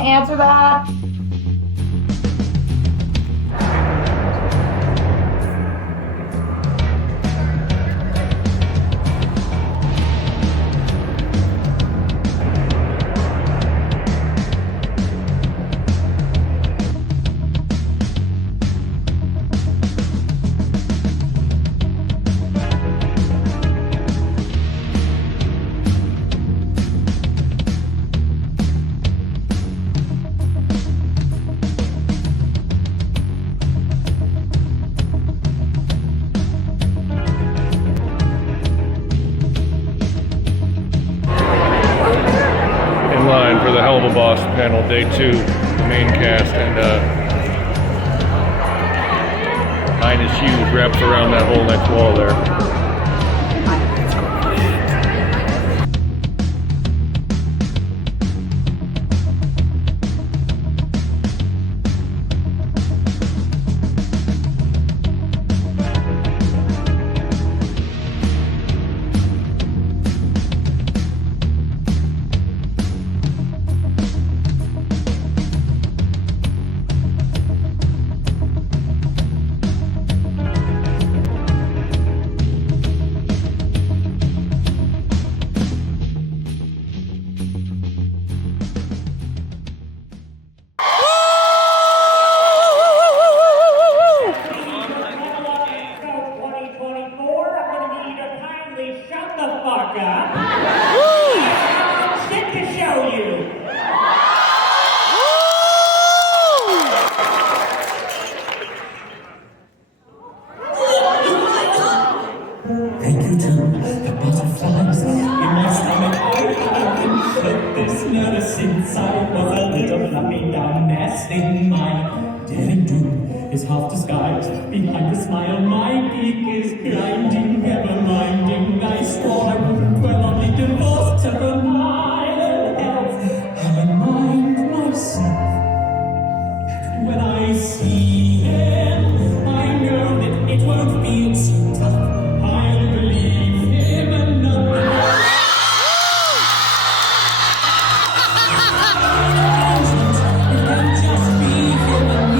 to answer that? For the Helluva Boss panel, day 2, the main cast, and mine is huge, wraps around that whole next wall there. Is half disguised behind the smile. My geek is blinding, never minding. I swore I wouldn't dwell on the divorce to the mile and health. I remind myself that when I see him, I know that it won't be so tough. I'll believe him and nothing else. It can just be him and me.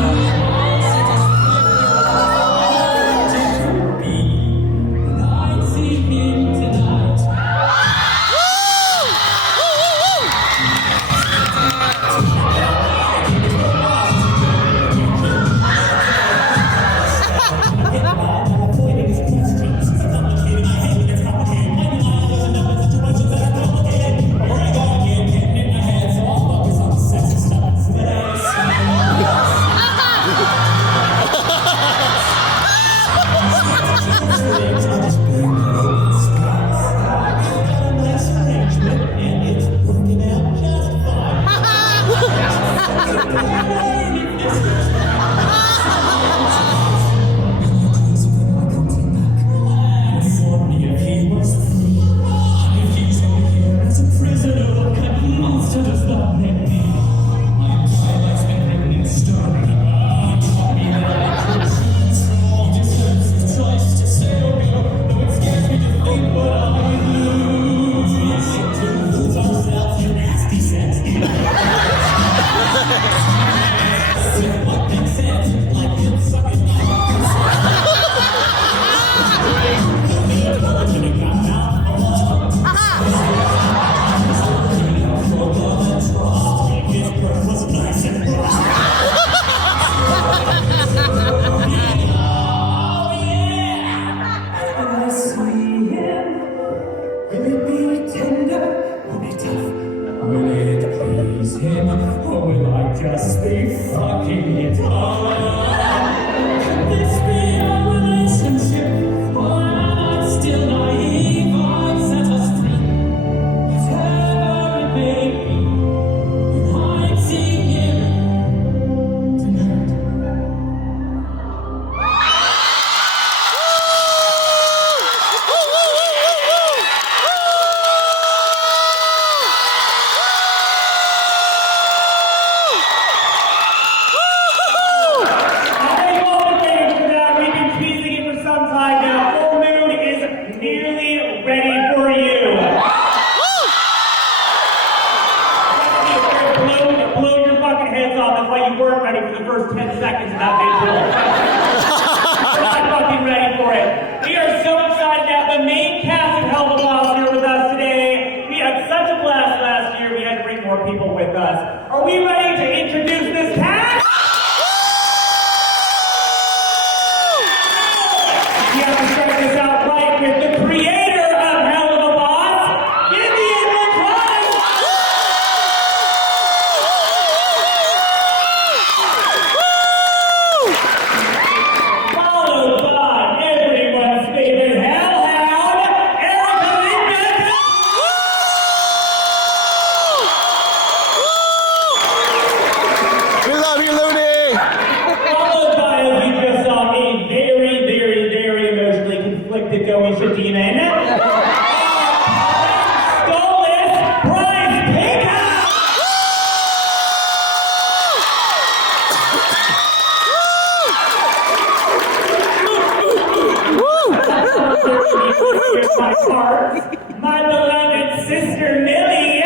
hearts, my beloved sister Millie.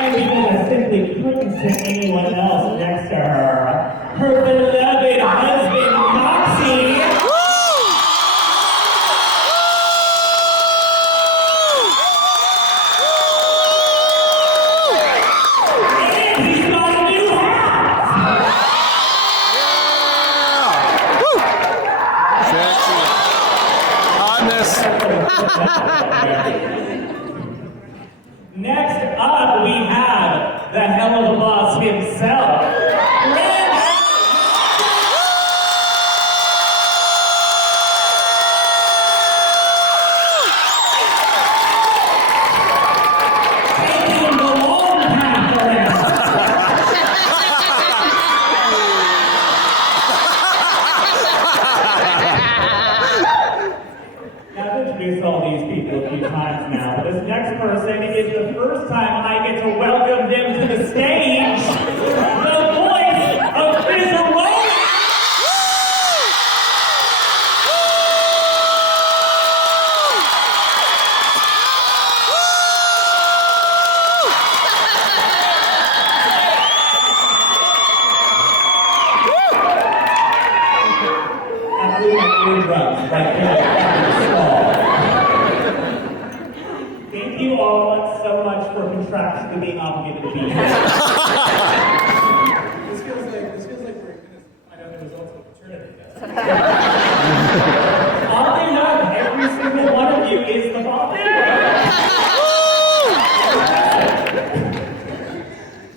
And because I simply couldn't sit anyone else next to her, her beloved husband Moxie. Next up, we have the Helluva Boss himself. Taking the long path around. Now, I've introduced all these people a few times now, but this next person is the first time I get to welcome them to the stage. The voice of Vivienne. Thank you all so much for contractually being obligated to be here. This feels like we're going to find out the results of a paternity test. Oddly enough, every single one of you is the father.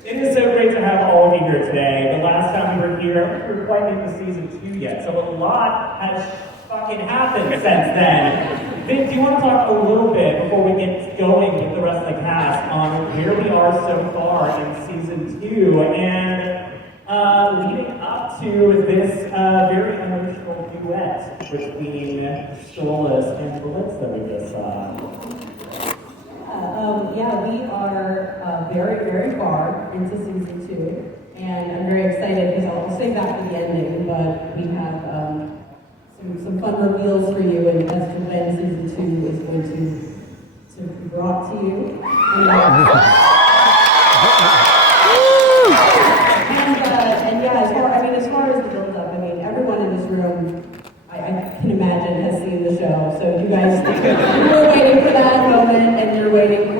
It is so great to have all of you here today. The last time we were here, we were quite into season 2 yet, so a lot has fucking happened since then. Vic, do you want to talk a little bit before we get going with the rest of the cast on where we are so far in season 2 and leading up to this very emotional duet between Stolas and Blitz that we just saw? Yeah, we are very, very far into season 2, and I'm very excited because I'll save that for the ending, but we have some fun reveals for you, and as to when season 2 is going to be brought to you. And yeah, as far as the build-up, everyone in this room, I can imagine, has seen the show. So you guys, you're waiting for that moment, and you're waiting to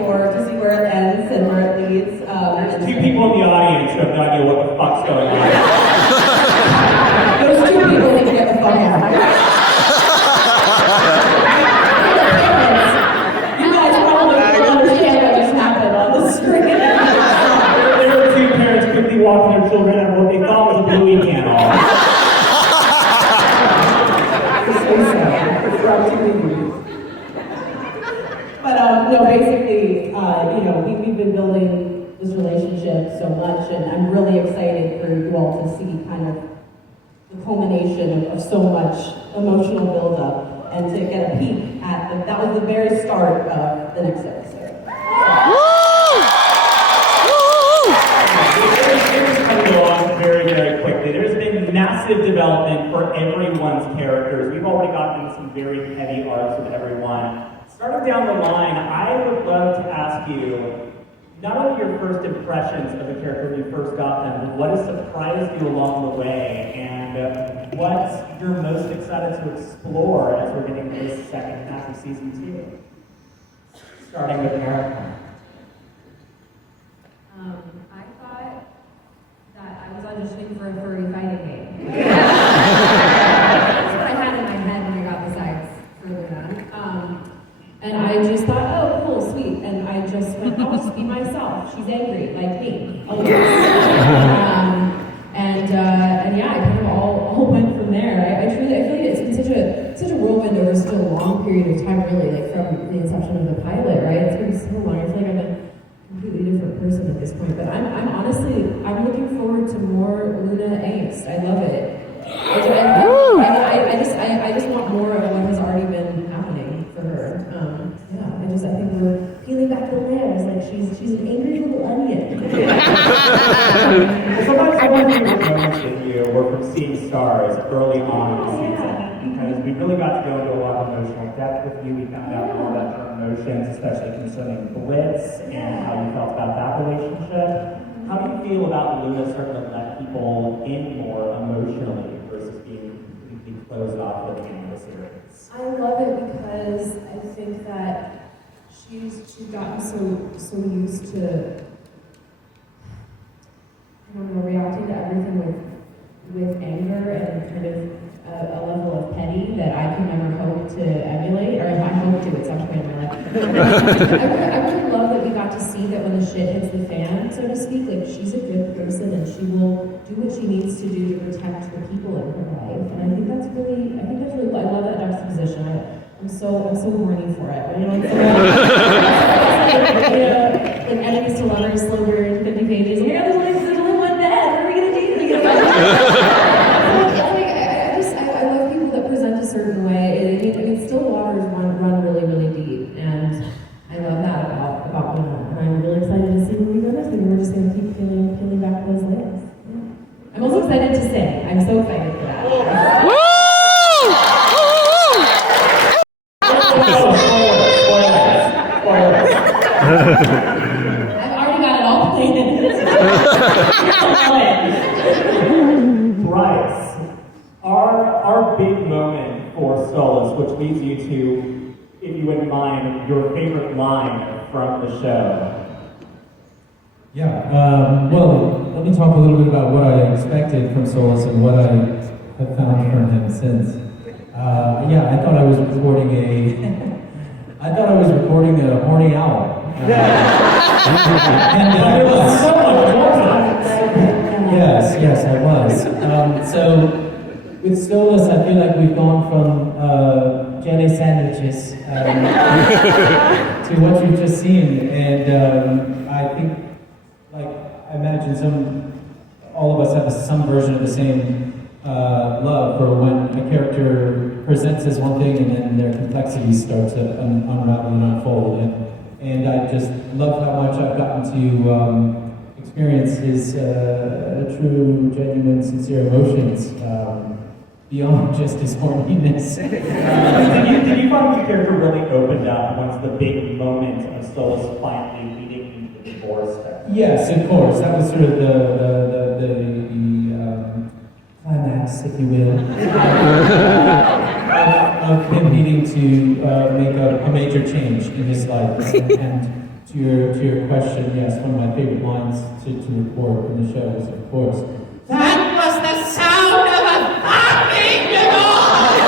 see where it ends and where it leads. There's 2 people in the audience who have no idea what the fuck's going on. Those 2 people need to get the fuck out. You guys probably don't understand what just happened on the screen. There were 2 parents quickly walking their children out of what they thought was a Bluey can all. But no, basically, we've been building this relationship so much, and I'm really excited for you all to see kind of the culmination of so much emotional buildup, and to get a peek at that was the very start of the next episode. It's coming along very, very quickly. There's been massive development for everyone's characters. We've already gotten into some very heavy arcs with everyone. Starting down the line, I would love to ask you, not only your first impressions of the character when you first got them, but what has surprised you along the way, and what you're most excited to explore as we're getting to this second half of season 2. Starting with Erica. I thought that I was auditioning for a furry fighting game. That's what I had in my head when I got the sides for Luna. And I just thought, oh, cool, sweet. And I just went, I'll just be myself. She's angry, like me. Always. And yeah, I kind of all went from there. I feel like it's been such a whirlwind over such a long period of time, really, like from the inception of the pilot, right? It's been so long. I feel like I've been a completely different person at this point. But I'm honestly looking forward to more Luna angst. I love it. I just want more of what has already been happening for her. I think we're peeling back the layers. Like she's an angry little onion. Sometimes I want to moments with you were from seeing stars early on in the season, because we really got to go into a lot of emotional depth with you. We found out more about your emotions, especially concerning Blitz and how you felt about that relationship. How do you feel about Luna starting to let people in more emotionally versus being completely closed off at the end of the series? I love it because I think that she's gotten so used to, I don't know, reacting to everything with anger and kind of a level of petty that I can never hope to emulate, or I hope to at some point in my life. I really love that we got to see that when the shit hits the fan, so to speak, like she's a good person and she will do what she needs to do to protect the people in her life. And I think that's really, I love that juxtaposition. I'm so horny for it. You know, like enemies to lovers, slow burn, 50 pages. Here, there's only one bed. What are we gonna do? I love people that present a certain way. I mean, still waters run really, really deep, and I love that about Luna. And I'm really excited to see where we go next week. We're just gonna keep peeling back those layers. Yeah. I'm also excited to sing. I'm so excited for that. I've already got it all planned. Bryce, our big moment for Stolas, which leads you to, if you wouldn't mind, your favorite line from the show. Yeah, well, let me talk a little bit about what I expected from Stolas and what I have found from him since. I thought I was recording a horny owl. And I was. Yes, I was. So with Stolas, I feel like we've gone from jelly sandwiches to what you've just seen, and I think, like, I imagine all of us have some version of the same love for when a character presents as one thing and then their complexities start to unravel and unfold. And I just love how much I've gotten to experience his true, genuine, sincere emotions beyond just his horniness. Did you find the character really opened up once the big moment of Stolas finally leading into the divorce? Yes, of course. That was sort of the climax, if you will, of him needing to make a major change in his life. And to your question, yes, one of my favorite lines to record in the show is, of course, "That was the sound of a fucking divorce!"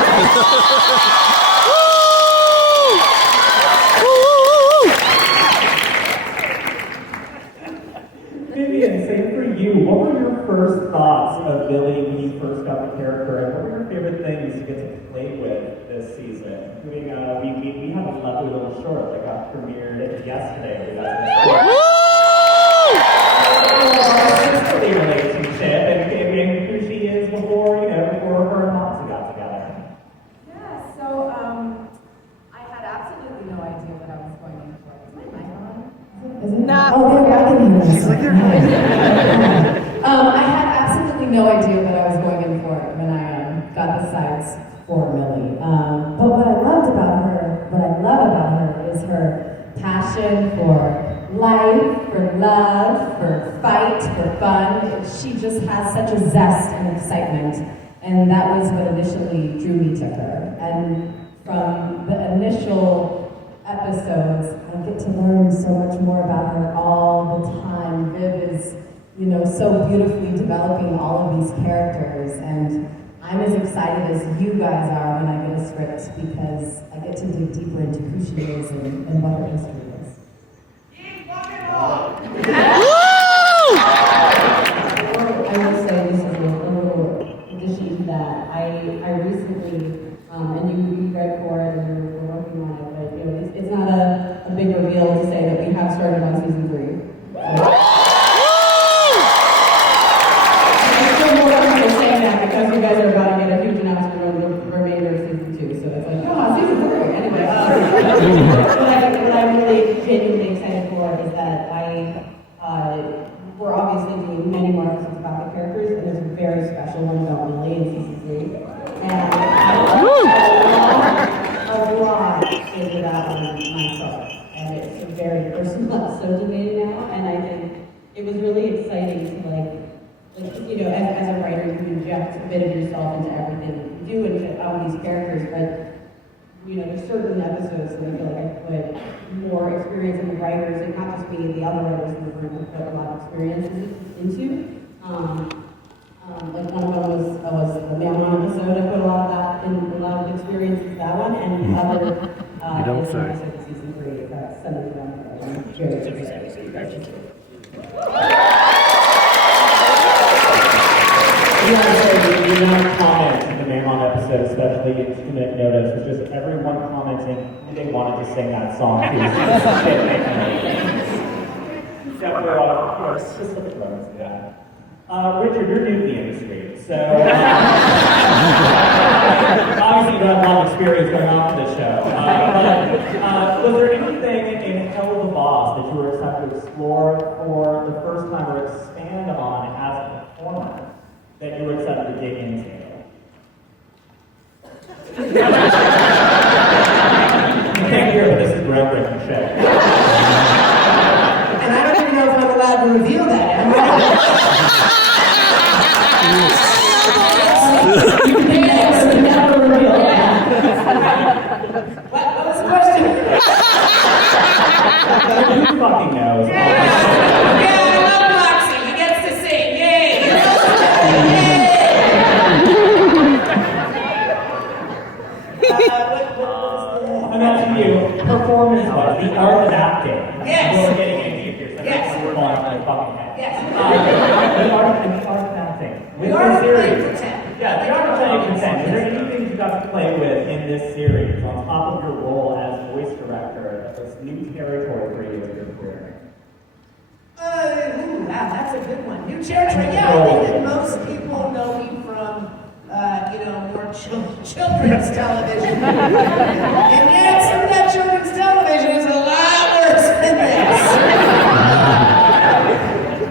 Vivienne, same for you. What were your first thoughts of Billy when you first got the character, and what were your favorite things you get to play with this season? Including, we have a lovely little short that got premiered yesterday. Sisterly relationship, and who she is before her and Moxie got together. Yeah, so I had absolutely no idea what I was going in for. Is my mic on? Is it? No. Oh, there, I can hear this. She's like, I had absolutely no idea what I was going in for when I got the sides for Millie. But what I love about her is her passion for life, for love, for fight, for fun. She just has such a zest and excitement, and that was what initially drew me to her. And from the initial episodes, I get to learn so much more about her all the time. Viv is, so beautifully developing all of these characters, and I'm as excited as you guys are when I get a script because I get to dig deeper into who she is and what her history is. I will say this is a little addition to that. I recently, and you read for it and we're working on it, but it's not a big reveal to say that we have started on season 3. I'm still more comfortable saying that because you guys are about to get a huge announcement on the remainder of season 2. So it's like, season 3. Anyway, what I'm really genuinely excited for is that we're obviously doing many more episodes about the characters, and there's a very special actually one about Millie in season 3. And I a lot into that one myself. And it's a very personal episode to me now. And I think it was really exciting to you know, as a writer, you inject a bit of yourself into everything you do and fit out these characters, but you know, there's certain episodes that I feel like I put more experience in the writers, and not just me, the other writers in the room have put a lot of experiences into. Like one of them was the Medrano episode. I put a lot of that in, a lot of experience in that one, and the other is an episode of season 3 that's Sunday Run. I'm very excited so you guys should see it. Yeah, so the amount of comments in the Medrano episode, especially in 2-minute notice, was just everyone commenting who they wanted to sing that song to. Except for, of course, specific moments of that. Richard, you're new to the industry, so obviously you don't have a lot of experience going on for this show. But was there anything in Helluva Boss that you were excited to explore for the first time or expand on as a performer that you were excited to dig into? You can't hear, but this is groundbreaking shit. And I don't even know if I'm allowed to reveal that. You can never reveal that. What was the question? Who fucking knows? Yeah, I love Moxie. He gets to sing. Yay! I'm asking you, performance-wise, the art of acting. Yes. We're getting into here, so Yes. we're falling on my fucking head. Yes. The art of acting. With The art the of playing series. pretend. Yeah, the art of playing pretend. Is there anything you got to play with in this series on top of your role as voice director that was new territory for you in your career? Wow, that's a good one. New territory. Yeah, I think that most people know me from, you know, more children's television. And yet, some of that children's television is a lot worse than this.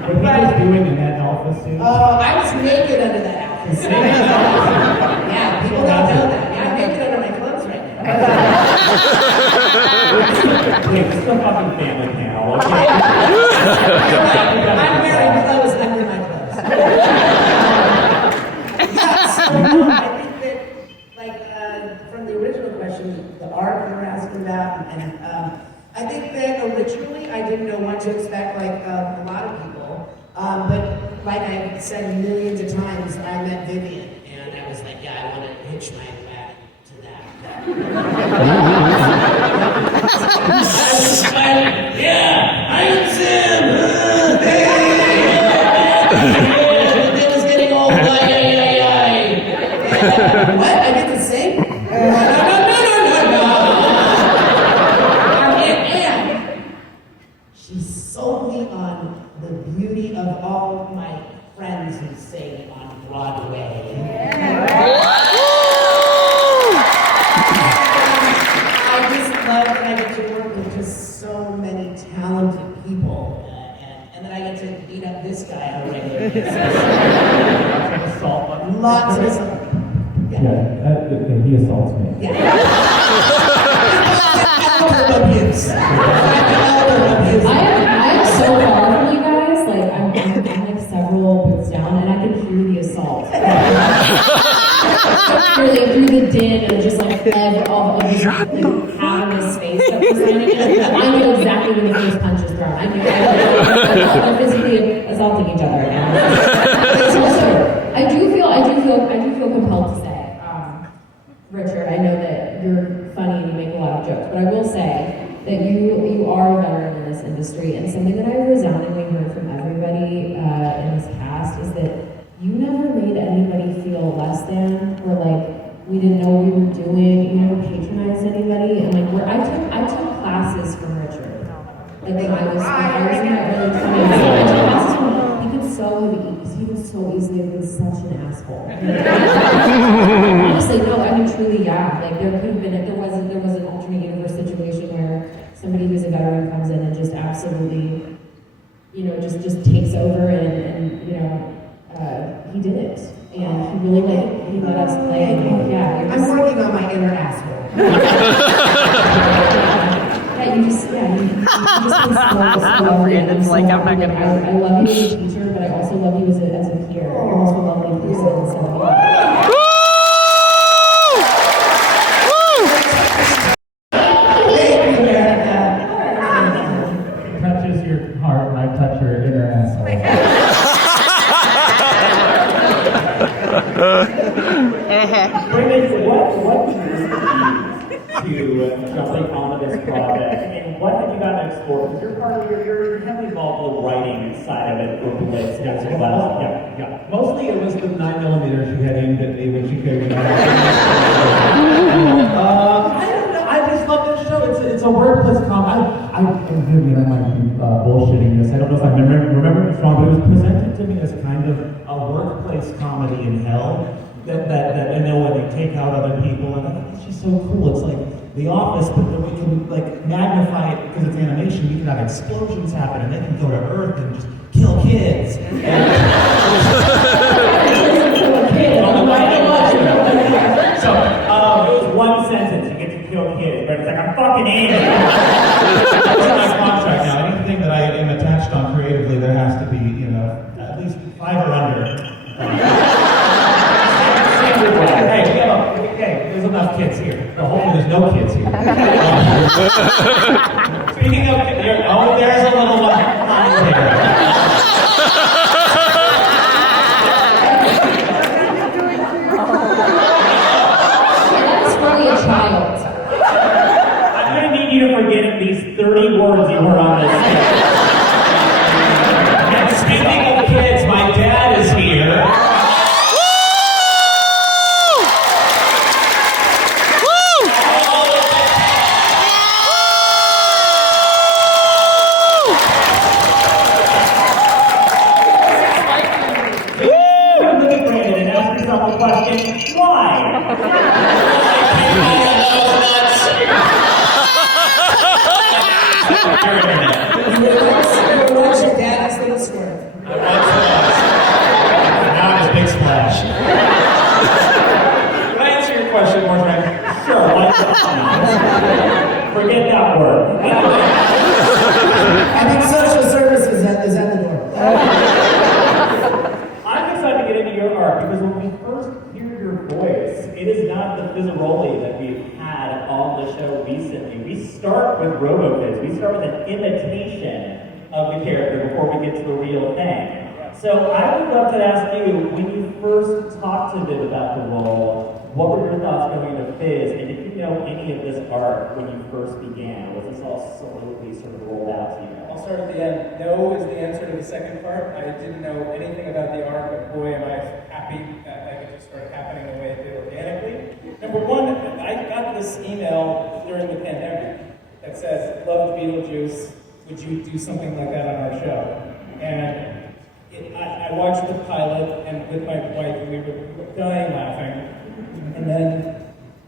What he was doing in that alpha suit. I was naked under that outfit. Yeah, people don't know that. Yeah, I'm naked under my clothes right now. Wait, this is a fucking family panel, okay? I'm wearing clothes under my clothes. Yeah, so I think that, like, from the original question, the art you were asking about, and I think that originally I didn't know what to expect, like a lot of people. But like I said millions of times, I met Vivienne, and I was like, yeah, I want to hitch my wagon to that. Yeah, I'm Sam. Hey, it was getting old. What? I get to sing? No. And she sold me on the beauty of all my friends who sing on Broadway. I just love that I get to work with just so many talented people, and then I get to beat up this guy on a regular basis. Lots of assault. Yeah, he assaults me. Yeah. Elder abuse. I am so far from you guys. Like I'm like several booths down, and I can hear the assault. Really through the din and just like all of this cavernous space that we're standing in. I know exactly when the first punch is thrown. I know we're physically assaulting each other right now. So I do feel compelled to say, Richard, I know that you're funny and you make a lot of jokes, but I will say that you are a veteran in this industry, and something that I resoundingly heard from everybody in this cast is that you never made anybody feel less than, or like we didn't know what we were doing. You never patronized anybody, and like I took classes from Richard. Like when I was in my early 20s, I took classes from him. He could so easily have been such an asshole. Honestly, no, I mean truly, yeah. Like there could have been, there was an alternate universe situation where somebody who's a veteran comes in and just absolutely, you know, just takes over and you know, he didn't. and he really he let us play. And, yeah, I'm working on my inner asshole. Yeah, you just been so Brandon's like, I'm not gonna go. I love you as a teacher, but I also love you as a peer. You're also a lovely person. So, Touches your heart, and I touch your inner asshole. Brandon, what to jumping onto this project, and what have you got to explore? Because you're part of you're heavily involved with the writing side of it for Blitz as well. Yeah. Mostly it was the 9mm she had aimed at me when she carried it out. I don't know, I just love this show. It's a wordless comedy. I might be bullshitting this. I don't know if I remember it wrong, but it was presented to me as kind of a workplace comedy in hell. That I know when they take out other people, and I think it's just so cool. It's like The Office, but then we can like magnify it because it's animation. We can have explosions happen, and they can go to Earth and just kill kids. So it was one sentence. You get to kill kids, but it's like I'm fucking aiming. That's my contract now. Anything that I am attached on creatively, there has to be, at least 5 or under. Hey, there's enough kids here. Hopefully there's no kids here. Speaking of, there's a little one. that's really a child. I'm going to need you to forget at least 30 words you heard on this sketch. And speaking of kids, my dad is here. Watch your dad's little squirt. Now it's big splash. Can I answer your question, Morgan? Sure, why not? Forget that word. I think social services is at the door. I'm excited to get into your art because when we first hear your voice, it is not the Fizzaroli that we've had on the show recently. We start with RoboViz. We start with an imitation of the character before we get to the real thing. So I would love to ask you, when you first talked to Viv about the role, what were your thoughts going into Fizz? And did you know any of this art when you first began? Was this all slowly sort of rolled out to you? I'll start at the end. No is the answer to the second part. I didn't know anything about the art, but boy, am I happy that it just started happening the way it did organically. Number one, I got this email during the pandemic that says, "Loved Beetlejuice, would you do something like that on our show?" And I watched the pilot and with my wife, and we were dying laughing. And then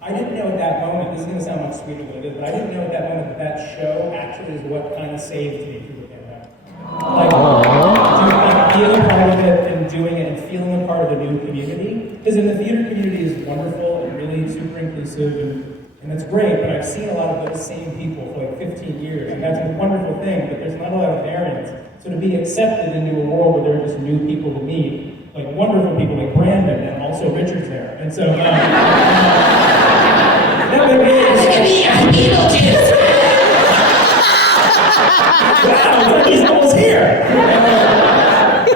I didn't know at that moment, this is going to sound much sweeter than it is, but I didn't know at that moment that show actually is what kind of saved me through the pandemic. Like feeling part of it and doing it and feeling a part of a new community. Because in the theater community is wonderful and really super inclusive and it's great, but I've seen a lot of those same people for like 15 years, and that's a wonderful thing, but there's not a lot of variance. So to be accepted into a world where there are just new people to meet, like wonderful people like Brandon, and also Richard's there. And so, that would be wow, he's almost here!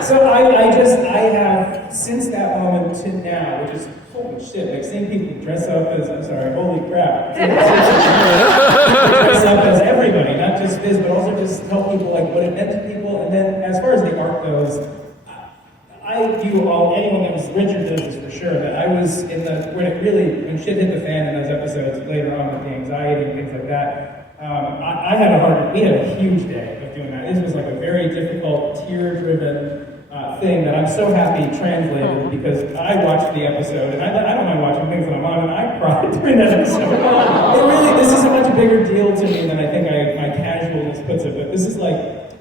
So I have, since that moment to now, which is holy shit, like seeing people dress up as, holy crap. Dress up as everybody, not just Fizz, but also just tell people like what it meant to people. And then as far as the art goes, I view anyone that was, Richard does this for sure, that I was in when shit hit the fan in those episodes later on with the anxiety and things like that, we had a huge day of doing that. This was like a very difficult, tear-driven thing that I'm so happy translated because I watched the episode, and I don't mind watching things that I'm on, and I cried during that episode. But really, this is a much bigger deal to me than I think my casualness puts it, but this is like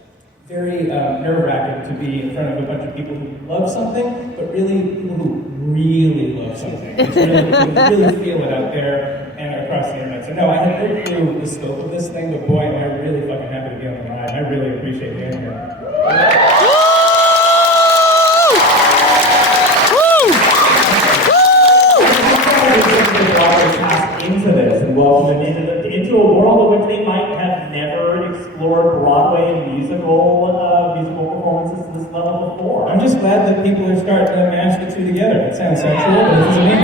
very nerve-wracking to be in front of a bunch of people who love something, but really people who really love something. It's really feel it out there and across the internet. So no, I had no clue the scope of this thing, but boy, am I really fucking happy to be on the ride. I really appreciate being here. Into this and welcome them into a world in which they might have never explored Broadway and musical performances to this level before. I'm just glad that people are starting to match the two together. It sounds sexual, but it doesn't mean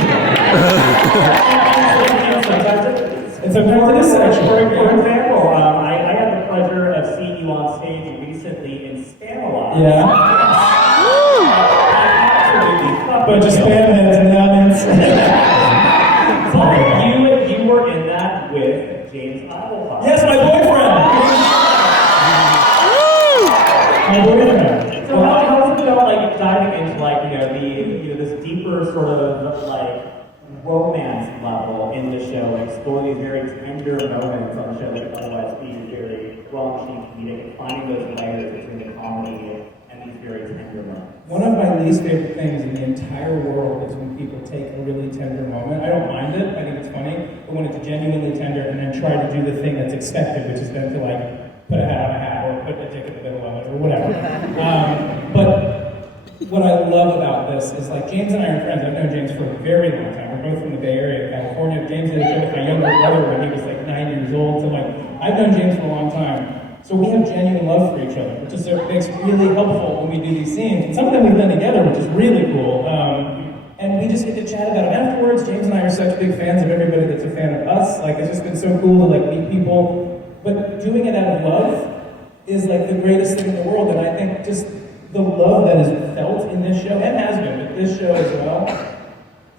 and sometimes it is sexual. For example, I had the pleasure of seeing you on stage recently in Spamalot. Yeah. Bunch of spam heads in the audience. You were in that with James Idlehoff. Yes, my boyfriend! My boyfriend. So how does it feel like diving into this deeper sort of romance level in the show, explore these very tender moments on the show that would otherwise be very raunchy comedic, and finding those layers between the comedy and these very tender moments? One of my least favorite things in the entire world is when people take a really tender moment. I don't mind it, I think it's funny, but when it's genuinely tender and then try to do the thing that's expected, which is then to put a hat on a hat or put a dick in the middle of it or whatever. But what I love about this is James and I are friends. I've known James for a very long time. We're both from the Bay Area of California. James did a show with my younger brother when he was 9 years old. So I've known James for a long time. So we have genuine love for each other, which is makes it really helpful when we do these scenes. And some of them we've done together, which is really cool. And we just get to chat about it afterwards. James and I are such big fans of everybody that's a fan of us. It's just been so cool to meet people. But doing it out of love is the greatest thing in the world. And I think just the love that is felt in this show, and has been, but this show as well,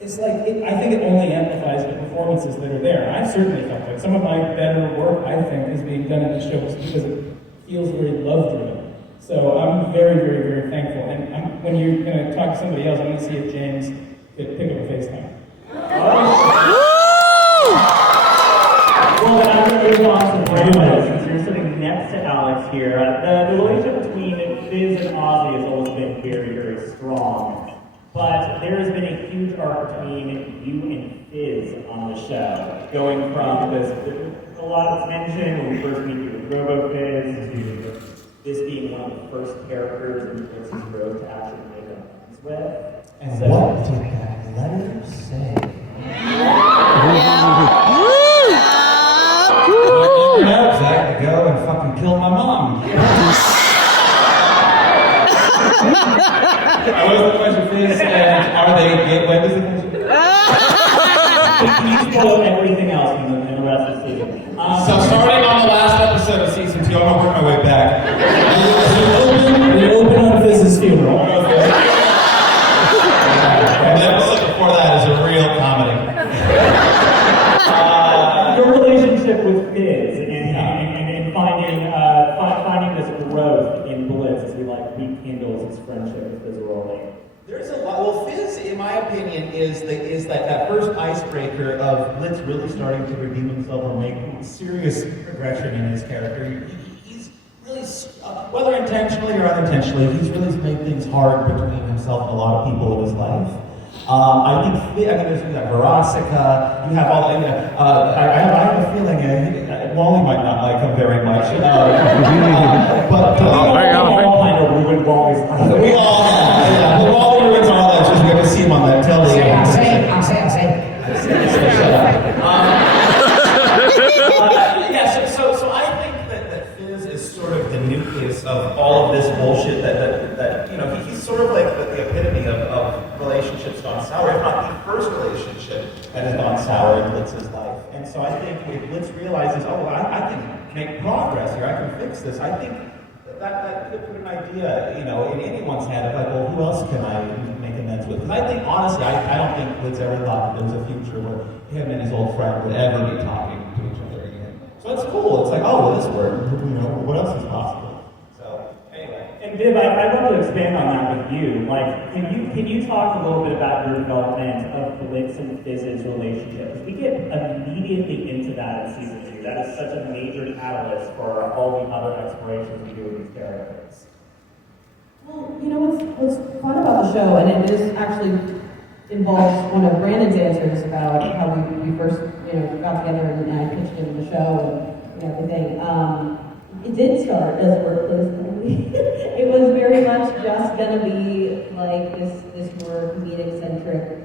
it's I think it only amplifies the performances that are there. I've certainly felt it. Some of my better work, I think, is being done in the show because it feels very love-driven. So I'm very, very, very thankful. And when you're going to talk to somebody else, I'm going to see if James could pick up a FaceTime. Well, then I'm going to move on to Alex, since you're sitting next to Alex here. The relationship between Fizz and Ozzy has always been very, very strong. But there has been a huge arc between you and Fizz on the show, going from a lot of tension when we first meet you with Robo-Fizz to this being one of the first characters in Blitz's road to actually make amends with. And so, what did that letter say? I had to go and fucking kill my mom. I was the question Fizz, and are they gay? When is the question? Can you spoil everything else in the rest of the season? So starting on the last episode of season 2, I'm gonna work my way back. We open on Fizz's funeral. And the episode before that is a real comedy. Your relationship with Fizz and finding this growth in Blitz as he rekindles his friendship with Fizz Rolling. There's a lot. Well, Fizz, in my opinion, is that first icebreaker of Blitz really starting to redeem himself or make serious progression in his character. He's really, whether intentionally or unintentionally, he's really made things hard between himself and a lot of people in his life. I think there's Veronica, you have all, I have a feeling Wally might not like him very much. But we all kind of ruined Wally's life. We all have, yeah. But Wally ruins all that, just we have to see him on that telly. I'll say. Shut up. So I think that Fizz is sort of the nucleus of all of this bullshit that he's sort of like the epitome of relationships gone sour, if not the first relationship that has gone sour in Blitz's life. And so I think if Blitz realizes, I can make progress here, I can fix this, I think that could put an idea, in anyone's head of who else can I make amends with? Because I think, honestly, I don't think Blitz ever thought that there was a future where him and his old friend would ever be talking to each other again. So it's cool. It's this worked. What else is possible? So, anyway. And Viv, I'd love to expand on that with you. Like, can you talk a little bit about your development of Blitz and Fizz's relationship? Because we get immediately into that in season 2. That is such a major catalyst for all the other explorations we do with these characters. Well, you know what's fun about the show, and it is actually involves one of Brandon's answers about how we first got together and I pitched him the show and everything. It did start as a workplace movie. It was very much just gonna be like this more comedic-centric,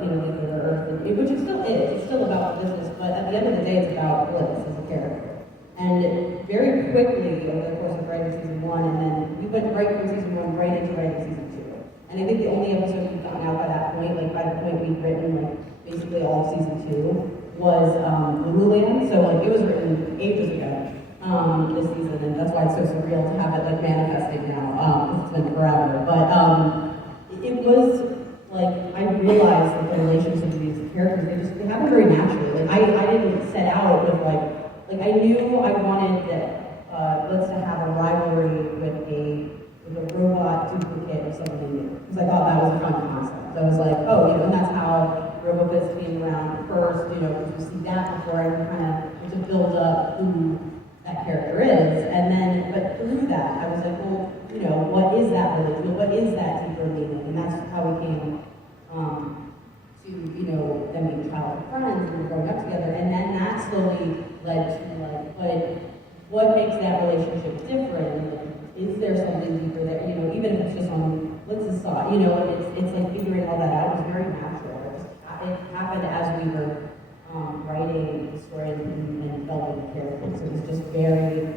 Nuclear Earth, which it still is. It's still about the business, but at the end of the day, it's about Blitz as a character. And very quickly, over the course of writing season 1, and then we went right from season 1 right into writing season 2. And I think the only episode we've gotten out by that point, like by the point we'd written like basically all of season 2, was Lululand. So like it was written ages ago. This season, and that's why it's so surreal to have it like manifesting now. It's been forever, but it was like I realized that the relationships of these characters they happen very naturally. Like I didn't set out with like I knew I wanted Blitz to have a rivalry with a robot duplicate of someone new because I thought that was a fun concept. I was like, oh, and that's how RoboBlitz came around first. Because we see that before and kind of to build up who that character is, and then, but through that, I was like, well, what is that religion? What is that deeper meaning? And that's how we came to, them being childhood friends and growing up together, and then that slowly led to what makes that relationship different? Is there something deeper there? Even if it's just on Blitz's side, and it's like figuring all that out was very natural. It happened as we were writing the story and developing the characters. It was just very,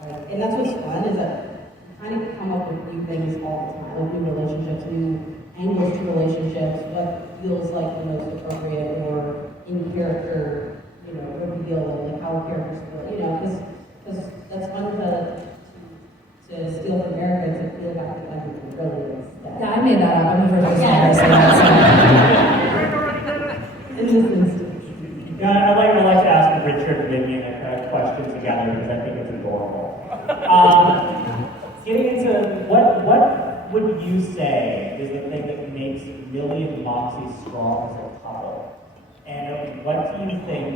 and that's what's fun is that you kind of come up with new things all the time, like new relationships, new angles to relationships, what feels like the most appropriate or in character, reveal, like how characters feel, because that's fun to steal from America to feel back to everything really is. Yeah, I made that up. I'm the first person in this instance. Yeah, I'd like to ask Richard and Vivienne a question together because I think it's adorable. Getting into what would you say is the thing that makes Millie and Moxie strong as a couple? And what do you think?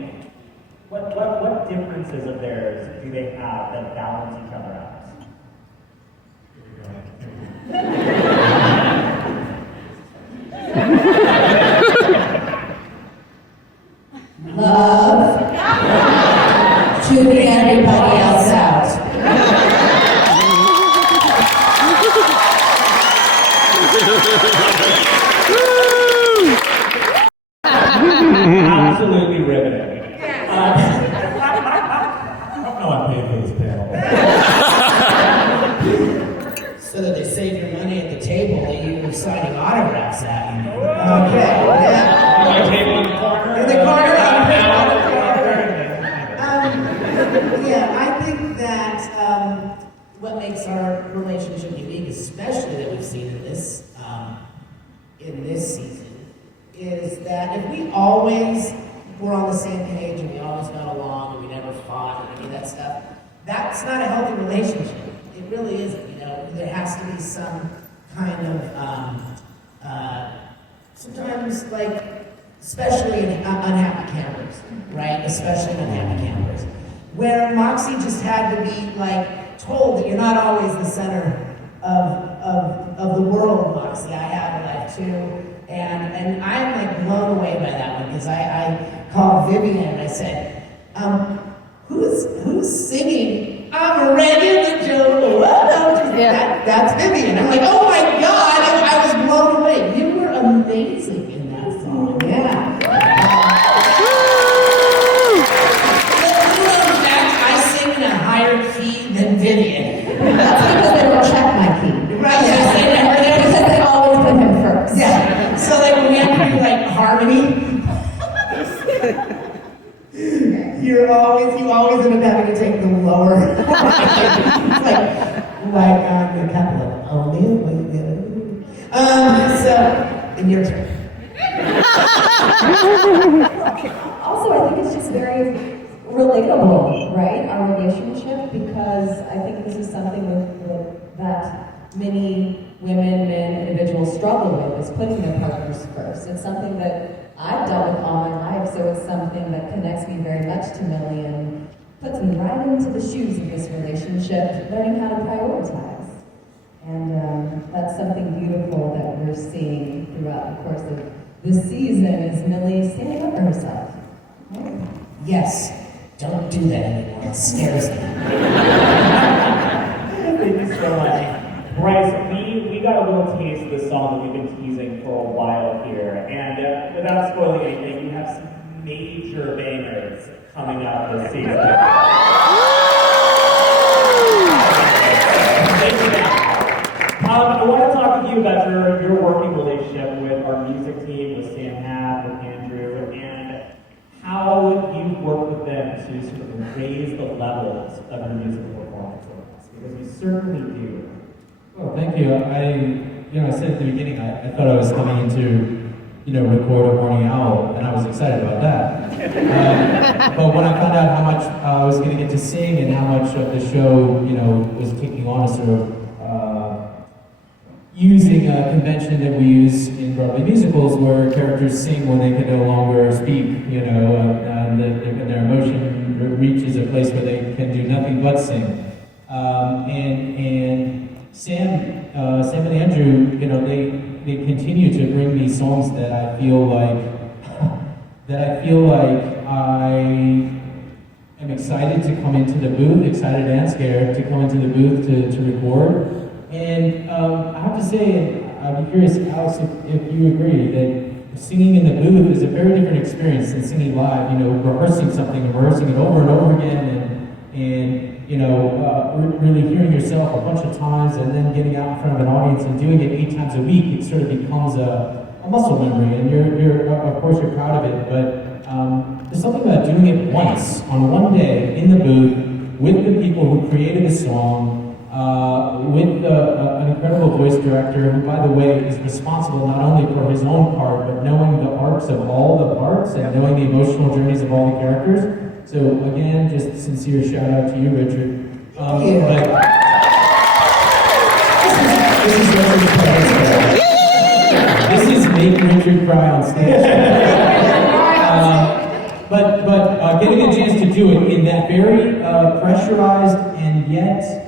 What differences of theirs do they have that balance each other out? Love, tuning everybody else out. Absolutely riveting. I don't know I'm paying for this panel. So that they save your money at the table that you were signing autographs at. Okay, yeah. Table in the corner. In the corner. I think that what makes our relationship unique, especially that we've seen in this season, is that if we always were on the same page and we always got along and we never fought and any of that stuff, that's not a healthy relationship. It really isn't. There has to be some kind of sometimes especially in unhappy campers, right? Especially in unhappy campers. Where Moxie just had to be told that you're not always the center of the world, Moxie. I have a life too. And I'm blown away by that one because I called Vivienne and I said, who's singing I'm a regular Joe? That's Vivienne. I'm like, oh my God, I was blown away. You were amazing in that song. Yeah. In a higher key than Vivienne. That's because they don't check my key. Right, yes, because they always put him first. Yeah. So when we have to do harmony, you always end up having to take the lower. It's like on the couple of and your turn. Also, I think it's just very relatable, right? Our relationship, because I think this is something with that many women, men, individuals struggle with is putting their partners first. It's something that I've dealt with all my life, so it's something that connects me very much to Millie and puts me right into the shoes of this relationship, learning how to prioritize. And that's something beautiful that we're seeing throughout the course of this season is Millie standing up for herself. Right? Yes, don't do that anymore. It scares me. Thank you so much. Bryce, we got a little taste of the song that we've been teasing for a while here, and without spoiling anything, you have some major bangers coming out this season. I want to talk with you about your working relationship with our music team, with Sam Hatt, with Andrew, and how you've worked with them to sort of raise the levels of your musical performances, because you certainly do. Well, thank you. I said at the beginning, I thought I was coming into, record a Morning Owl, and I was excited about that. But when I found out how much I was going to get to sing and how much of the show, was taking on a sort of using a convention that we use in Broadway musicals, where characters sing when they can no longer speak, and their emotion reaches a place where they can do nothing but sing. And Sam and Andrew, they continue to bring me songs that I feel like I am excited to come into the booth, excited and scared to come into the booth to record. And I have to say, I'd be curious, Alex, if you agree that singing in the booth is a very different experience than singing live. Rehearsing something and rehearsing it over and over again, and really hearing yourself a bunch of times, and then getting out in front of an audience and doing it 8 times a week. It sort of becomes a muscle memory, and you're of course you're proud of it. But there's something about doing it once on one day in the booth with the people who created the song. With an incredible voice director who, by the way, is responsible not only for his own part, but knowing the arcs of all the parts and knowing the emotional journeys of all the characters. So again, just sincere shout out to you, Richard. This is make Richard cry on stage. But getting a chance to do it in that very pressurized and yet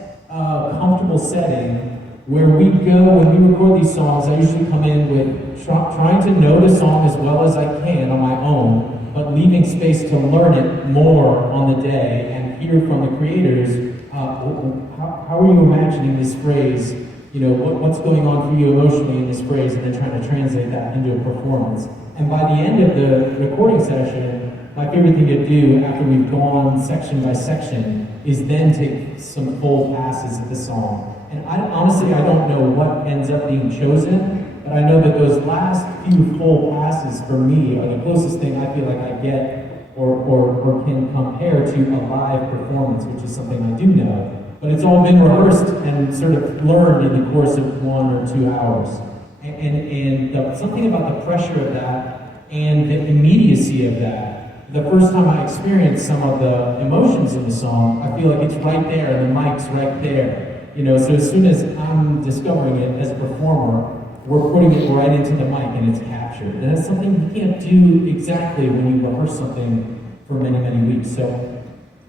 comfortable setting where we go when we record these songs. I usually come in with trying to know the song as well as I can on my own, but leaving space to learn it more on the day and hear from the creators. How are you imagining this phrase? What's going on for you emotionally in this phrase, and then trying to translate that into a performance. And by the end of the recording session, my favorite thing to do after we've gone section by section is then take some full passes of the song. And honestly, I don't know what ends up being chosen, but I know that those last few full passes for me are the closest thing I feel like I get or can compare to a live performance, which is something I do know. But it's all been rehearsed and sort of learned in the course of 1 or 2 hours. And something about the pressure of that and the immediacy of that. The first time I experienced some of the emotions in the song, I feel like it's right there, and the mic's right there. So as soon as I'm discovering it as a performer, we're putting it right into the mic and it's captured. And that's something you can't do exactly when you rehearse something for many, many weeks. So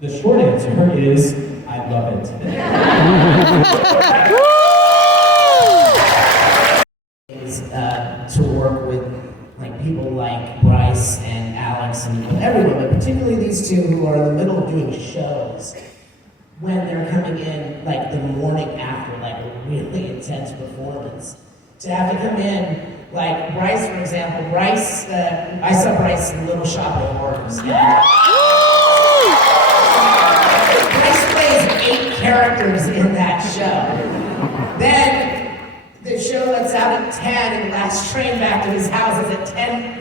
the short answer is, I love it. Is to work with people like Bryce and Alex and everyone, but particularly these two who are in the middle of doing shows when they're coming in the morning after a really intense performance. To have to come in, like Bryce, for example, I saw Bryce in Little Shop of Horrors. Bryce plays 8 characters in that show. Then the show lets out at 10 and the last train back to his house is at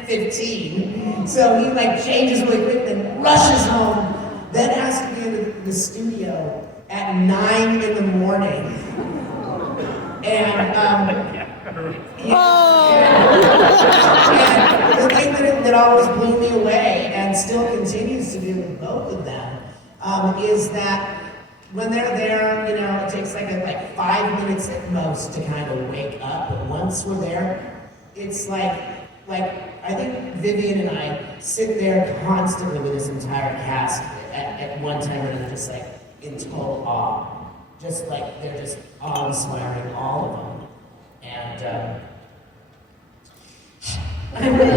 10:15. So he changes really quick, then rushes home, then has to be in the studio at 9 in the morning. And the thing that always blew me away and still continues to do with both of them is that when they're there, you know, it takes like 5 minutes at most to kind of wake up. But once we're there, it's like I think Vivienne and I sit there constantly with this entire cast at one time or another, just like in total awe. Just like they're just awe-inspiring, all of them. And I'm really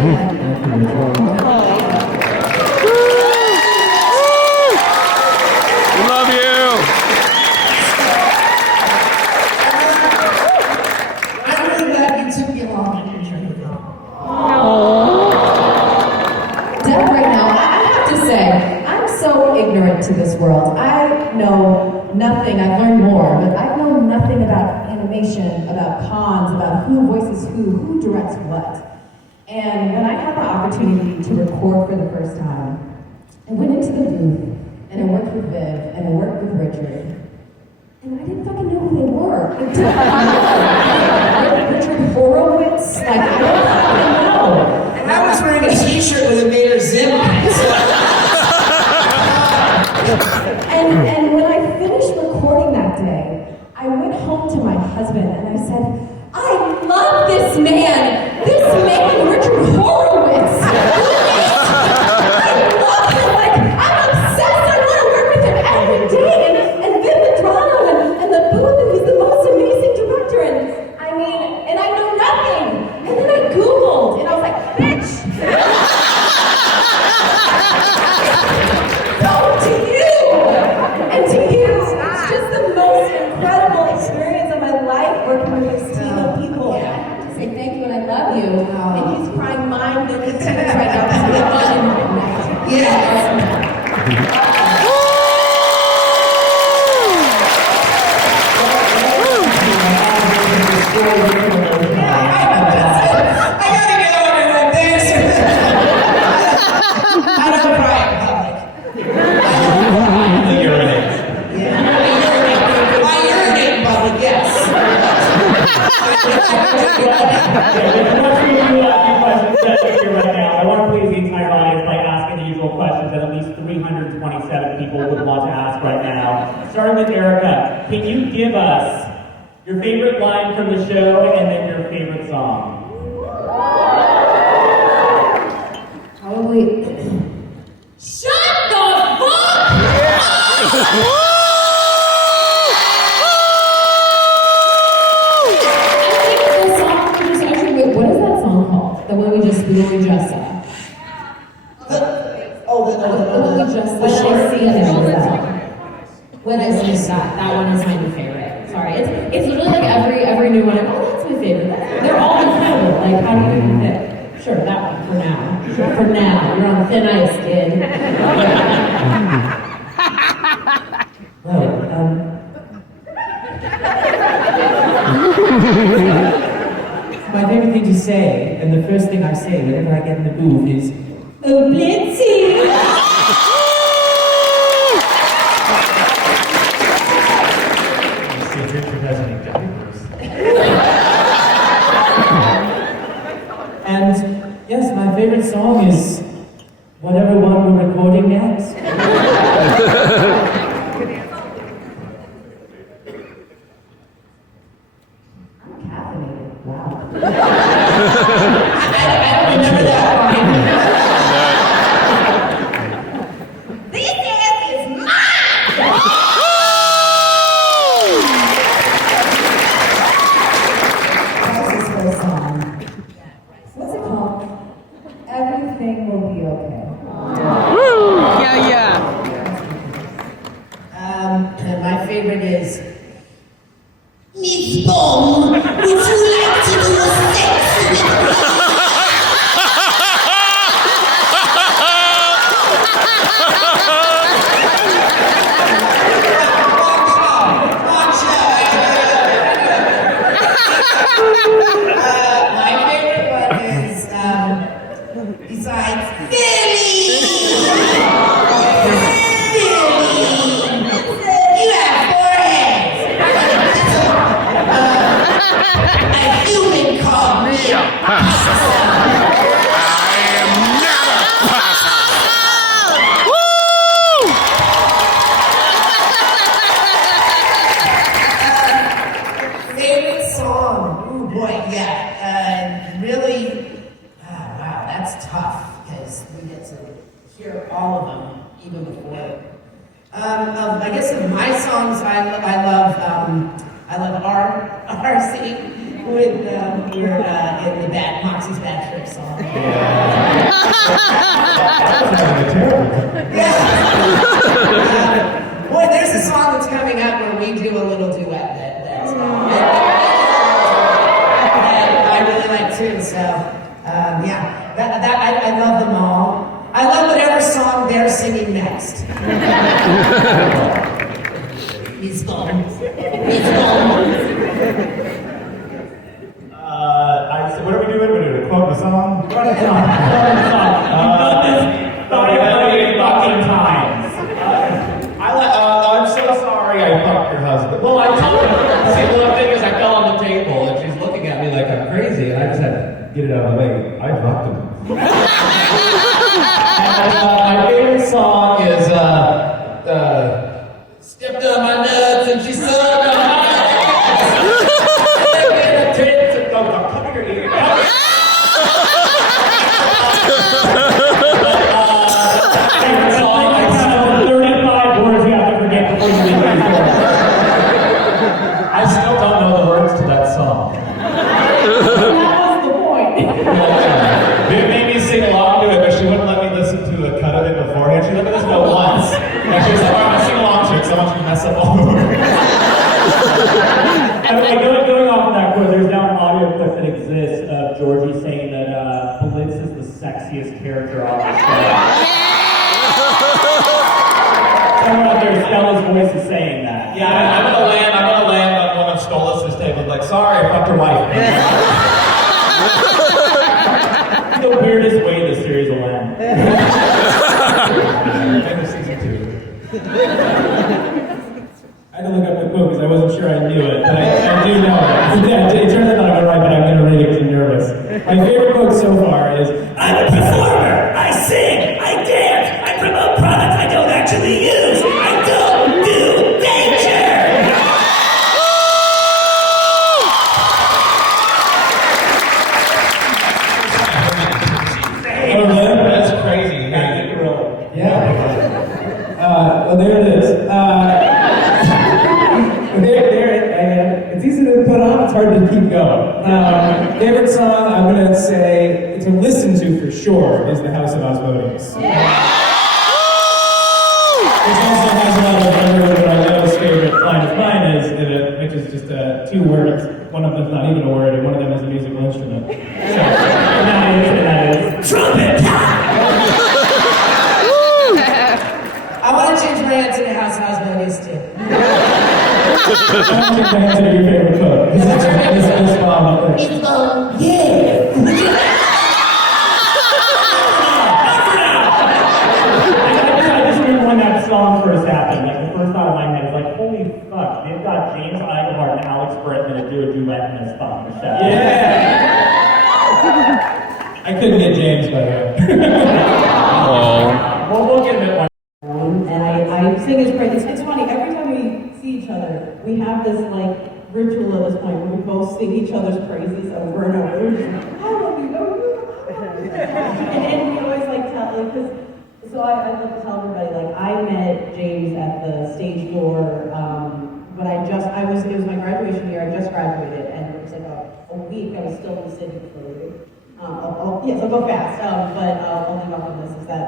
We love you. I'm really glad you took me along on your journey. Deb, right now, I have to say, I'm so ignorant to this world. I know nothing. I've learned more, but I know nothing about animation, about cons, about who voices who directs what. And when I had the opportunity to record for the first time, I went into the booth, and I worked with Viv, and I worked with Richard, and I didn't fucking know who they were. Richard Horowitz? Like, I don't fucking know. And I was wearing a t-shirt with a Vader zip on it, so. And when I finished recording that day, I went home to my husband and I said, I love this man! This man, Richard Horowitz! I love him! Like, I'm obsessed! I want to work with him every day! And Medrano and the booth, and he's the most amazing director, and I mean, and I know nothing! And then I Googled, and I was like, bitch! So to you, and to you, it's just the most incredible experience of my life working with this team of people. And I have to say thank you and I love you. And he's crying mine and tears right now because we're done right now. Yes. I gotta get over it like this. I don't cry in public. I urinate. Yeah. I urinate in public, yes. I want to please the entire audience by asking the usual questions that at least 327 people would want to ask right now. Starting with Erica, can you give us your favorite line from the show and then your favorite song? Probably. Shut the fuck up! What is that song called? The one we just saw. When I see it, when I see that one is my new favorite. Sorry, it's literally like every new one. That's my favorite. They're all incredible. Like, how do you even pick? Sure, that one for now. For now, you're on thin ice, kid. My favorite thing to say, and the first thing I say whenever I get in the booth is, Oh, Blitzy! See, Richard has any diapers. and yes, my favorite song is whatever one we're recording next. Wow. I don't remember that line. This ass is mine! What's this first song? What's it called? Everything will be okay. And my favorite is Miss Bong, would you like to do sex with me? My favorite one is, besides Billy! You have 4 heads! A human called me a pasta! tough because we get to hear all of them even before. I guess of my songs, I love RC with we're in the Moxie's Bad Trip song. Boy, there's a song that's coming up where we do a little duet that I really like too. So yeah, I love them all. I love whatever song they're singing next. He's gone. He's gone. What are we doing? We're doing a quote the song? Quote the song. I'm so sorry I fucked your husband. Well, I told her. See, the thing is, I fell on the table and she's looking at me like I'm crazy, and I just had to get it out of the way. I fucked him. And, my favorite song is stepped on my nuts and she sucked on my cover your ear. Favorite song. 35 words you have to forget before you leave the door. I still don't know the words to that song. That was the point. Viv made me sing along to it, but she wouldn't let me listen to a cut of it beforehand. She let me listen to it once. And she was like, I'm going to sing along to it because I want you to mess up all the words. And like, going off of that quote, there's now an audio clip that exists of Georgie saying that Blitz is the sexiest character on the show. Someone out there, Stella's voice is saying that. Yeah, I'm gonna land on one of Stolitz's tables like, sorry, I fucked your wife. The weirdest way the series will end. End of season 2. I had to look up the quote because I wasn't sure I knew it, but I do know it. Yeah, it turns out that I got it right, but I'm getting really too nervous. My favorite quote so far is, I'm a performer, I sing, I dance, I promote products I don't actually use, I don't do danger! Oh, really? That's crazy. Yeah. Well, there it is. It's easy to put on, it's hard to keep going. Favorite song, I'm going to say, to listen to for sure, is The House of Osmodes. Which also has a lot of other, what I know is favorite line of mine is, which is just 2 words. One of them's not even a word, and one of them is a musical instrument. So, that is trumpet! I want to change my answer to House of Osmodes too. I don't think my answer to your favorite quote. This bomb up there. It's yeah. I just remember when that song first happened, like the first thought in my head was like, holy fuck, they've got James Iglehart and Alex Britton to do a duet in this fucking show. Yeah! I couldn't get James, by the way. Well, we'll give it one. And I sing his praise. It's funny, every time we see each other, we have this like ritual at this point where we both sing each other's praises over and over. We're just like, I love you, and we always like tell, like, cause, so I'd like to tell everybody, like, I met James at the stage door when it was my graduation year, I just graduated, and it was like a week, I was still in the city for a week. Yes, I'll go fast, but I'll leave off on this, is that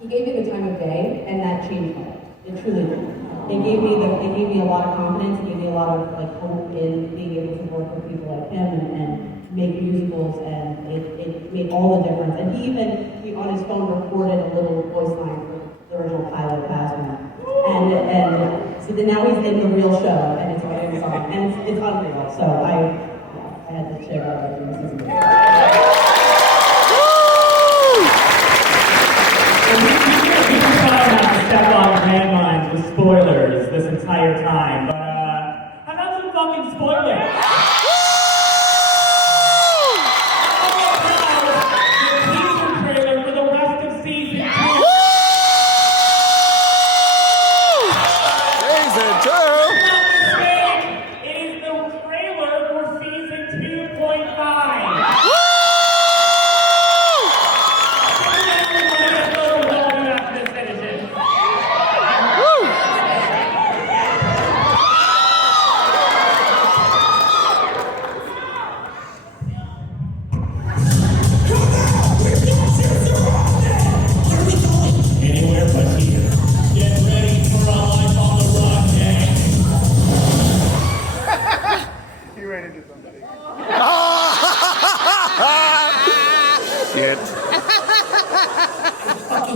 he gave me the time of day, and that changed my life. It truly did. It gave me a lot of confidence. It gave me a lot of like hope in being able to work with people like him and make musicals, and it made all the difference. And he on his phone recorded a little voice line for the original pilot of Hazbin, and so then now he's in the real show, and it's a good song, and it's unreal. So I had to share that with you. Step on landmines with spoilers this entire time, but how about some fucking spoilers? The teaser trailer for the rest of season 2. Season 2. It is the trailer for season 2.5.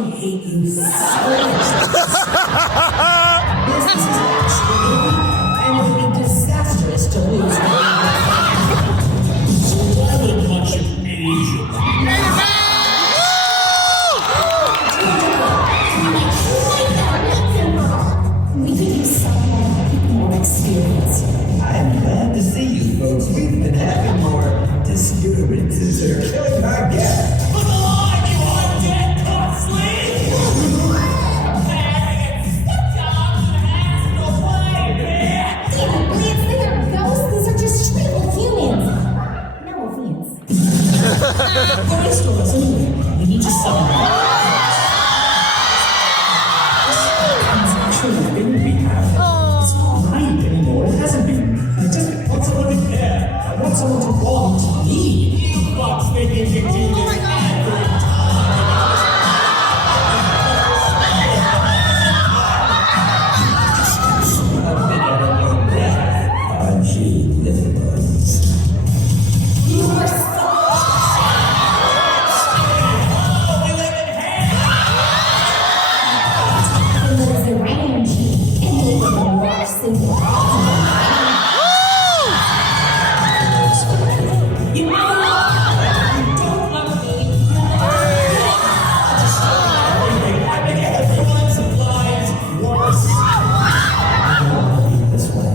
fucking hate you so much. This is actually, and it would be disastrous to lose me. What a bunch of Asians. We could use someone with more experience. I'm glad to see you folks. We've been having more disturbances that are killing our guests. Look alive, you undead Cosplay! Blitz, they are ghosts. These are just straight old humans. No offense. Alright, Stolas, anyway, we need to summon. It's not right anymore. It hasn't been. I just want someone to care. I want someone to want me. You fucks thinking you can do this. Aren't you, little ones? You are so... The range and they were the worst in the world. You know what? You don't love me. I make everyone's lives worse. This way.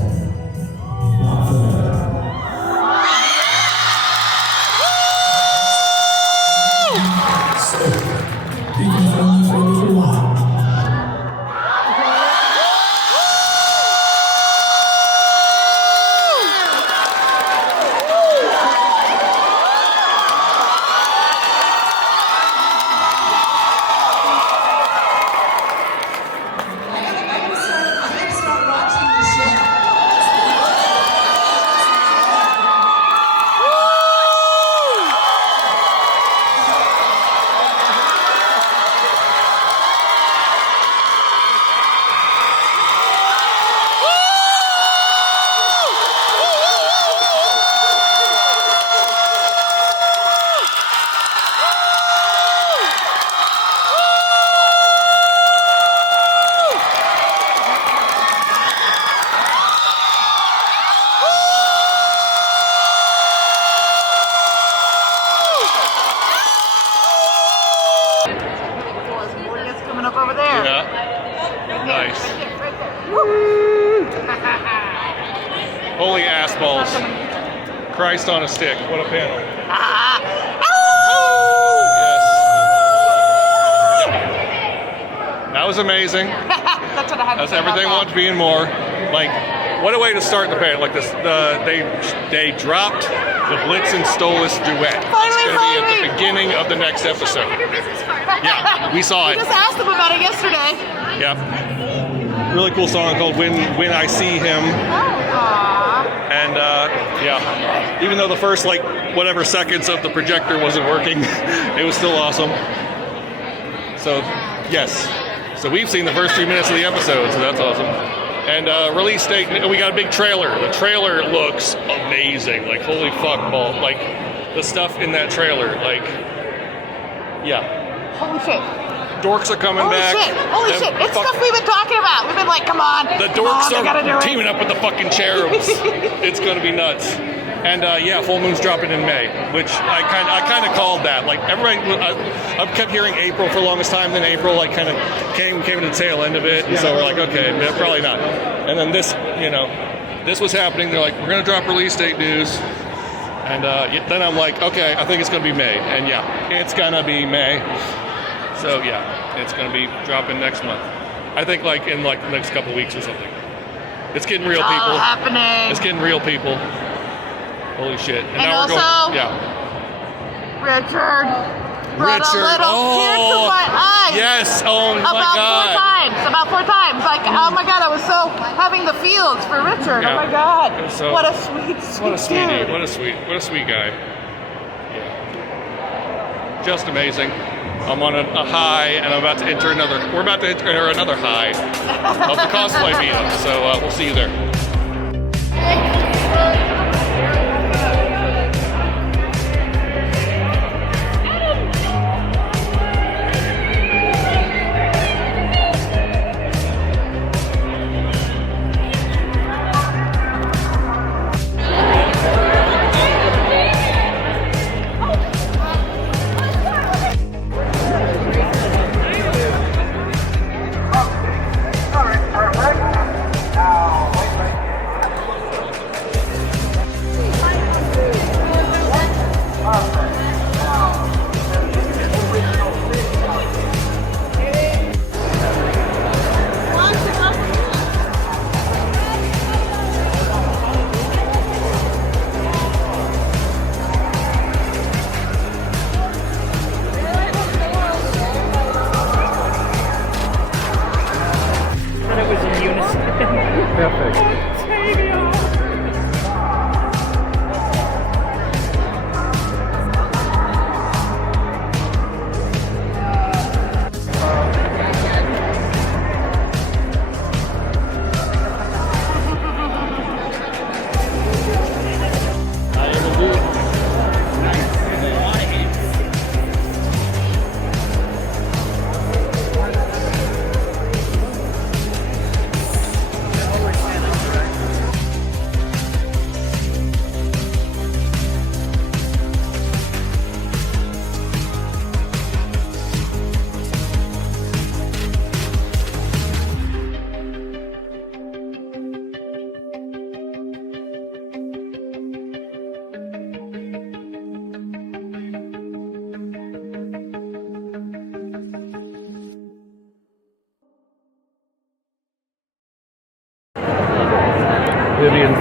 Not forever. So, you can find me for a little while. Coming up over there. Yeah. Nice. Right there. Holy ass balls. Christ on a stick. What a panel. Yes. That was amazing. That's what I had to That's say everything about I want to be and more. Like, what a way to start the panel. Like this, they dropped the Blitz and Stolas duet. Finally, it's going to be at the beginning of the next episode. Yeah, we saw it. We just asked them about it yesterday. Yep. Really cool song called When I See Him. And yeah, even though the first like whatever seconds of the projector wasn't working, it was still awesome. So yes, so we've seen the first 3 minutes of the episode, so that's awesome. And release date, we got a big trailer. The trailer looks amazing. Like holy fuck ball. Like the stuff in that trailer, like yeah. Holy shit. Dorks are coming back. Holy shit. It's stuff we've been talking about. We've been like, come on. The dorks are teaming up with the fucking cherubs. It's going to be nuts. And yeah, Full Moon's dropping in May, which I kind of called that. Like everybody, I've kept hearing April for the longest time. Then April like kind of came to the tail end of it, and so we're like, okay, probably not. And then this, this was happening. They're like, we're going to drop release date news. And then I'm like, okay, I think it's going to be May. And yeah, it's going to be May. So yeah, it's going to be dropping next month. I think like in like the next couple of weeks or something. It's getting real, people. All happening. It's getting real, people. Holy shit. And now also, we're going, yeah. Richard brought a little tear to my eyes. Yes, oh my God. About four times. Like, oh my God, I was so having the feels for Richard. Yeah. Oh my God. So, what a sweet sweetie. dude. What a sweet guy. Yeah. Just amazing. I'm on a high, and we're about to enter another high of the cosplay meetup. So we'll see you there.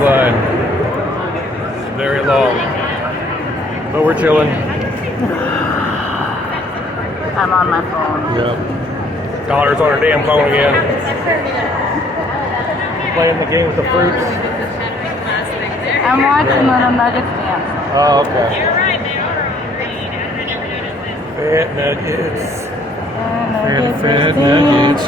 line. Very long. But we're chilling. I'm on my phone. Yep. Daughter's on her damn phone again. Playing the game with the fruits. I'm watching Little Nuggets dance. Oh, okay. Fat nuggets. Fat nuggets.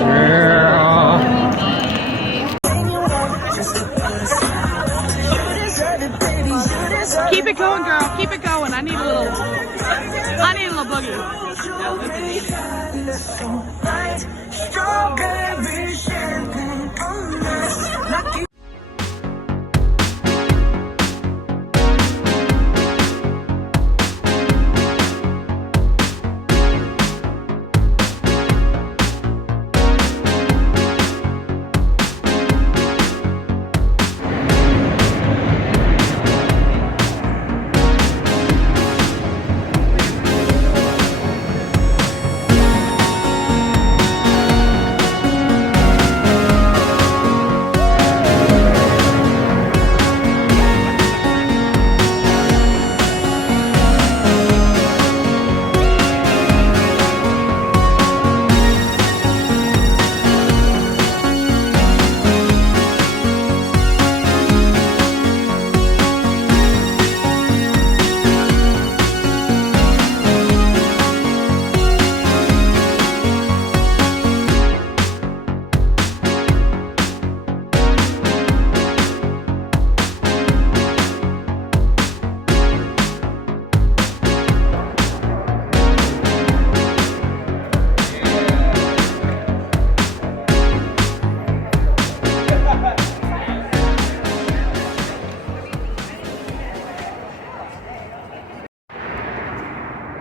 Keep it going, girl. Keep it going. I need a little boogie.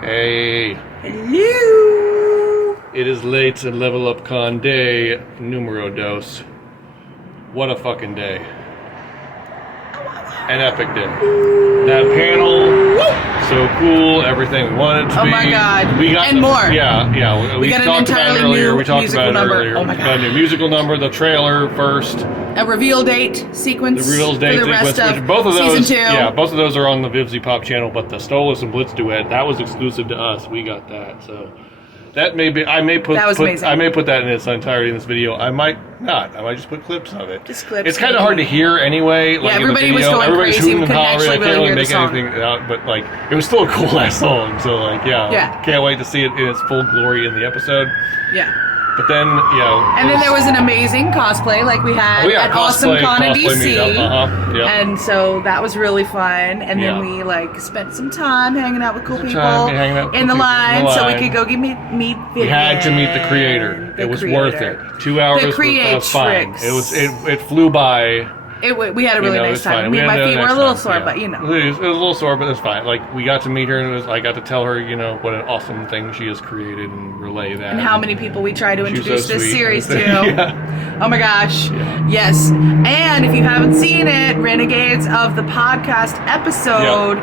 Hey. Hello. It is late and Level Up Con day numero dos. What a fucking day. An epic day. That panel, so cool, everything we wanted it to be. Oh my god. We got and more. Yeah. We got an talked about it entirely earlier. new We talked musical about it number. earlier. Oh my We got a new musical number, the trailer first. A reveal date sequence. The reveal date for the sequence, rest which of both of those, season 2. yeah, both of those are on the vivziepop channel. But the Stolas and Blitz duet, that was exclusive to us. We got that, so that may be. I may put. That was amazing. I may put that in its entirety in this video. I might not. I might just put clips of it. Just clips. It's kind of hard to hear anyway. Like everybody in the was video. going Everybody's crazy. hooting We and couldn't hollering. I actually can't really really hear make the anything out, but like it was still a cool ass song. So like Yeah. can't wait to see it in its full glory in the episode. Yeah. But then, you know. And then there was an amazing cosplay like we had at Awesome Con in DC. And so that was really fun. And then we like spent some time hanging out with cool people in the line so we could go meet Vivienne. We had to meet the creator. It was worth it. 2 hours was fine. It flew by. We had a really nice time. My feet were a little sore, but you know. It was a little sore, but it's fine. Like, we got to meet her, and I got to tell her, you know, what an awesome thing she has created and relay that. And how many people we try to introduce this series to. Yeah. Oh my gosh. Yeah. Yes. And if you haven't seen it, Renegades of the Podcast episode,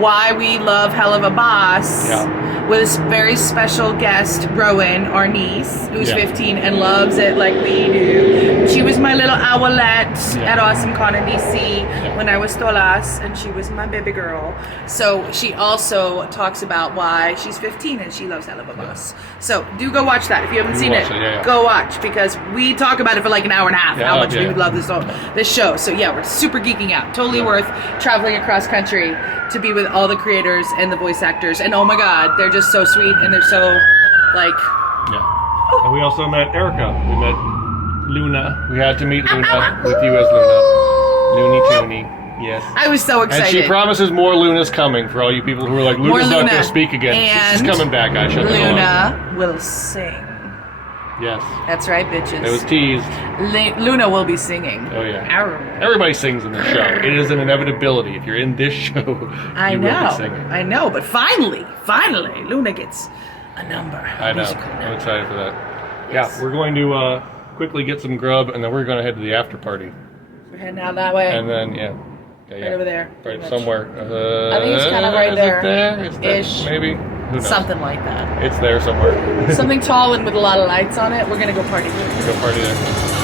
Why We Love Helluva Boss, with this very special guest, Rowan, our niece, who's 15 and loves it like we do. She was my little owlette at Awesome Con in DC when I was Stolas, and she was my baby girl. So she also talks about why she's 15 and she loves Helluva Boss. So do go watch that if you haven't seen it. Go watch, because we talk about it for like an hour and a half. How much we love this show. So yeah, we're super geeking out. Totally worth traveling across country to be with all the creators and the voice actors. And oh my god, they're just so sweet and they're so like. And we also met Erica. We met Luna. We had to meet Luna with you as Luna. Looney Tooney. Yes. I was so excited. And she promises more Luna's coming for all you people who are like, Luna's not going to speak again. She's coming back. I shut the door. Luna will sing. Yes. That's right, bitches. It was teased. Luna will be singing. Oh, yeah. Everybody sings in this show. It is an inevitability. If you're in this show, will be singing. I know, but finally, Luna gets a number. I know. I'm excited for that. Yes. Yeah, we're going to quickly get some grub, and then we're going to head to the after party. We're heading out that way. And then, right over there. Right somewhere. I think it's kind of right there. Is it there? Ish. Maybe. Who knows? Something like that. It's there somewhere. Something tall and with a lot of lights on it. We're going to go party there. Go party there.